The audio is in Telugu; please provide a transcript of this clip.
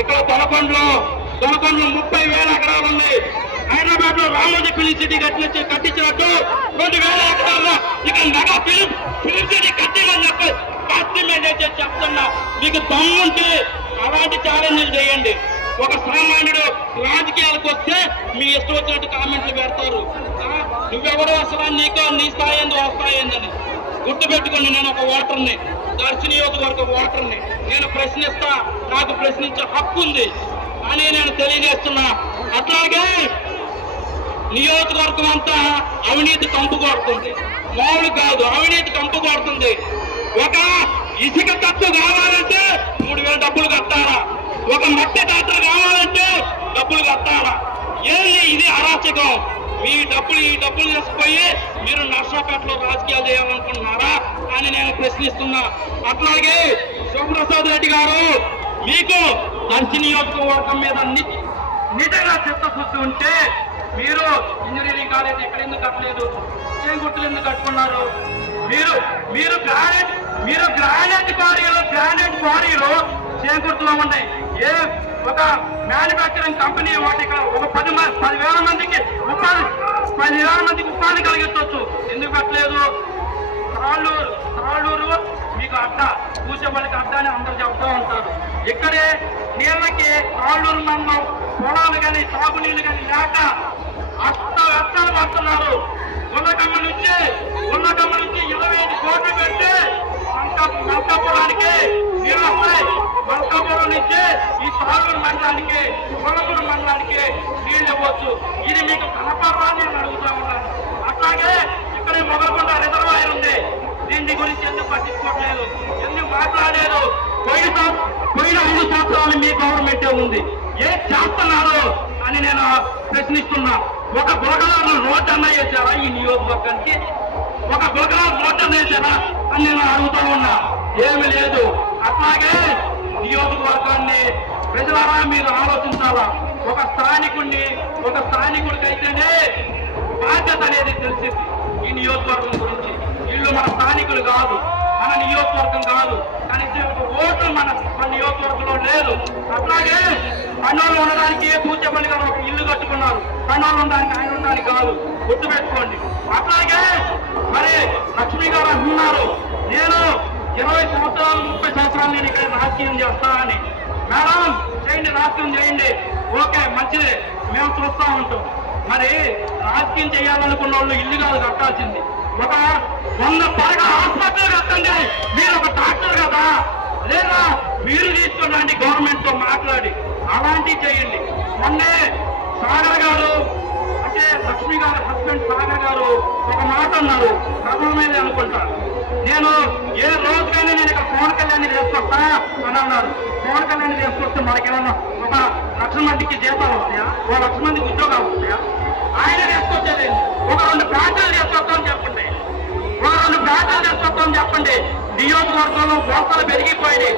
ఇక్కడ తొలకొండలో 30,000 ఎకరాలు ఉన్నాయి. హైదరాబాద్ లో రామోజీ ఫిలిం సిటీ కట్టించినట్టు 2,000 ఎకరాల్లో ఇక్కడ మెగా ఫిలిం సిటీ కట్టిందని చెప్పి చెప్తున్నా. మీకు దమ్ముంటే అలాంటి ఛాలెంజ్లు చేయండి. ఒక సామాన్యుడు రాజకీయాలకు వస్తే మీ ఇష్టం వచ్చినట్టు కామెంట్లు పెడతారు. నువ్వెవరో అసలు నీ స్థాయి ఏందో వస్తాయిందని గుర్తుపెట్టుకోండి. నేను ఒక ఓటర్ని, దర్శి నియోజకవర్గ ఓటర్ని. నేను ప్రశ్నిస్తా, నాకు ప్రశ్నించే హక్కు ఉంది అని నేను తెలియజేస్తున్నా. అట్లాగే నియోజకవర్గం అంతా అవినీతి కంపు కొడుతుంది. మామూలు కాదు, అవినీతి కంపు కొడుతుంది. ఒక ఇసుక ఖర్చు కావాలంటే 3,000 డబ్బులు కట్టాలా, ఒక మట్టి డాక్టర్ కావాలంటే డబ్బులు కట్టాలా. ఏంటి ఇది అరాచకం? ఈ డబ్బులు తీసుకుపోయి మీరు నర్సాపేటలో రాజకీయాలు చేయాలనుకుంటున్నారా అని నేను ప్రశ్నిస్తున్నా. అట్లాగే శివప్రసాద్ రెడ్డి గారు, మీకు దర్శి నియోజకవర్గం మీద నిజంగా చిత్తశుద్ధి ఉంటే మీరు ఇంజనీరింగ్ కాలేజ్ ఎక్కడ ఎందుకు కట్టలేదు? చేగుర్తులు ఎందుకు కట్టుకున్నారు? మీరు గ్రానైట్ క్వారీలో చేకూర్చులో ఉన్నాయి. ఒక మ్యానుఫ్యాక్చరింగ్ కంపెనీ వాటి ఇక్కడ ఒక 10,000 మందికి ఉపాధి కలిగించవచ్చు. ఎందుకు పెట్టలేదు? తాళ్ళూరు మీకు అడ్డ, కూసేపల్లికి అడ్డ అని అందరూ చెప్తూ ఉంటారు. ఇక్కడే నీళ్ళకి తాళ్ళూరు మందం పొలాలు కానీ తాగునీళ్ళు కానీ లేక అష్టాలు పడుతున్నారు. గుల్లకమ్మ నుంచి 25 కోట్లు పెడితే మల్కాపురానికి నీళ్ళు వస్తాయి. మల్కాపురం నుంచి ఈ తాళ్ళూరు మండలానికి, కొల్లగూరు మండలానికి నీళ్ళు ఇవ్వచ్చు. ఇది మీకు కనపడరా నేను అడుగుతా ఉన్నాను. అట్లాగే ఇక్కడ మొగలకొండ రిజర్వాయర్ ఉంది. దీని గురించి ఎందుకు పట్టించుకోవట్లేదు? ఎందుకు మాట్లాడలేదు? పోయిన 5 సంవత్సరాలు మీ గవర్నమెంటే ఉంది. ఏం చేస్తున్నారు అని నేను ప్రశ్నిస్తున్నా. ఒక గులకరాలు రోడ్డు అన్న వేసారా ఈ నియోజకవర్గానికి? ఒక గులకరాలు రోడ్డు అన్న వేసారా అని నేను అడుగుతూ ఉన్నా. ఏమి లేదు. అట్లాగే నియోజకవర్గాన్ని ప్రజలారా మీరు ఆలోచించాలా. ఒక స్థానికుడికి అయితేనే బాధ్యత అనేది తెలిసింది ఈ నియోజకవర్గం గురించి. వీళ్ళు మన స్థానికులు కాదు, మన నియోజకవర్గం కాదు, కానీ ఓట్లు మన నియోజకవర్గంలో లేదు. అట్లాగే పన్నోళ్ళు ఉండడానికి కూర్చోబడి గారు ఒక ఇల్లు కట్టుకున్నారు. పన్నోళ్ళు ఉండడానికి ఆయన ఉండడానికి కాదు, గుర్తుపెట్టుకోండి. అట్లాగే మరి లక్ష్మీ గారు అంటున్నారు, నేను 20 సంవత్సరాలు 30 సంవత్సరాలు నేను ఇక్కడ రాజకీయం చేస్తా అని. మేడం చేయండి, రాజకీయం చేయండి, ఓకే మంచిదే, మేము చూస్తూ ఉంటాం. మరి రాజకీయం చేయాలనుకున్న వాళ్ళు ఇల్లు కాదు కట్టాల్సింది. ఒక 100 పడక హాస్పిటల్ కట్టండి. మీరు ఒక డాక్టర్ కదా, లేదా మీరు తీసుకోండి గవర్నమెంట్ తో మాట్లాడి అలాంటివి చేయండి. మొన్నే సాగర్ గారు, అంటే లక్ష్మి గారు హస్బెండ్ సాగర్ గారు ఒక మాట అన్నారు, సభల మీద అనుకుంటా. నేను ఏ రోజుకైనా నేను ఇక్కడ పవన్ కళ్యాణ్ తీసుకొస్తా అని అన్నారు. పవన్ కళ్యాణ్ తీసుకొస్తే మనకేమన్నా ఒక 1,00,000 మందికి జీతాలు వస్తాయా? 1,00,000 మందికి ఉద్యోగాలు వస్తాయా? ఆయన తీసుకొచ్చేది ఒక 2 బ్యాటరీలు తీసుకొస్తామని చెప్పండి. నియోజకవర్గంలో కోతలు పెరిగిపోయినాయి.